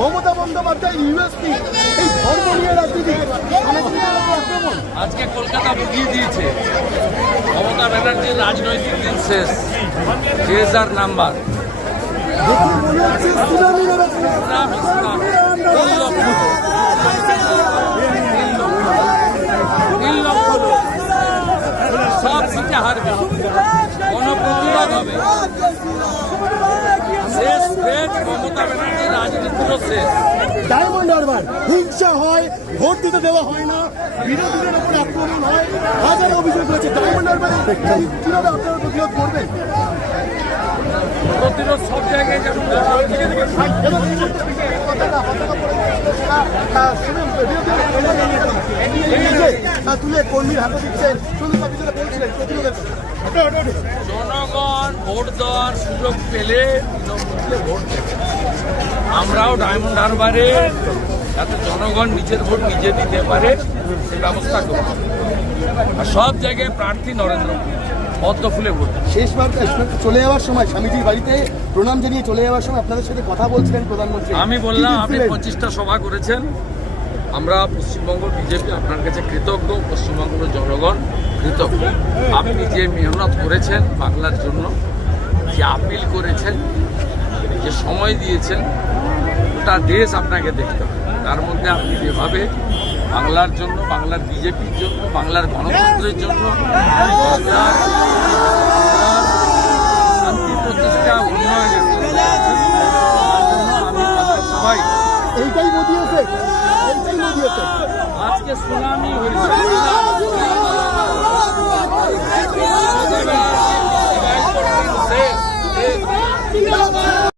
Mamata Bandyopadhyay USP, এই ধর্ম নিয়ে রাজনীতি। আজকে কলকাতা বুঝিয়ে দিয়েছে। মমতা ব্যানার্জির রাজনৈতিক দিন শেষ। শেষ আর নাম্বার। সব সিটে হারবে। কোনো প্রতিবাদ হবে। শেষ মমতা শেষ ডায়মন্ড হারবার হিংসা হয় ভোট দিতে দেওয়া হয় না বিরোধীদের উপর আক্রমণ হয়। হাজার অভিযোগ রয়েছে ডায়মন্ড হারবারে। কীভাবে আপনারা প্রতিরোধ করবেন? প্রতিরোধ সব জায়গায় যেমন তুলে কর্মীর হাতে দিচ্ছেন। জনগণ ভোট দেওয়ার সুযোগ পেলে তৃণমূলকে ভোট দেবে। আমরাও ডায়মন্ড হারবারে যাতে জনগণ নিজের ভোট নিজে দিতে পারে সে ব্যবস্থা করব। আর সব জায়গায় প্রার্থী নরেন্দ্র পদ্ম ফুলে ভোট। শেষবার চলে যাওয়ার সময় স্বামীজির বাড়িতে প্রণাম জানিয়ে চলে যাওয়ার সময় আপনাদের সাথে কথা বলছিলেন প্রধানমন্ত্রী। আমি বললাম আপনি পঁচিশটা সভা করেছেন। আমরা পশ্চিমবঙ্গ বিজেপি আপনার কাছে কৃতজ্ঞ পশ্চিমবঙ্গের জনগণ কৃতজ্ঞ। আপনি যে মেহনত করেছেন বাংলার জন্য যে আপিল করেছেন যে সময় দিয়েছেন গোটা দেশ আপনাকে দেখতে হবে। তার মধ্যে আপনি যেভাবে বাংলার জন্য বাংলার বিজেপির জন্য বাংলার গণতন্ত্রের জন্য শান্তি প্রতিষ্ঠা উন্নয়নের সবাই এইটাই মোদী আজকে সুনামি হয়েছে।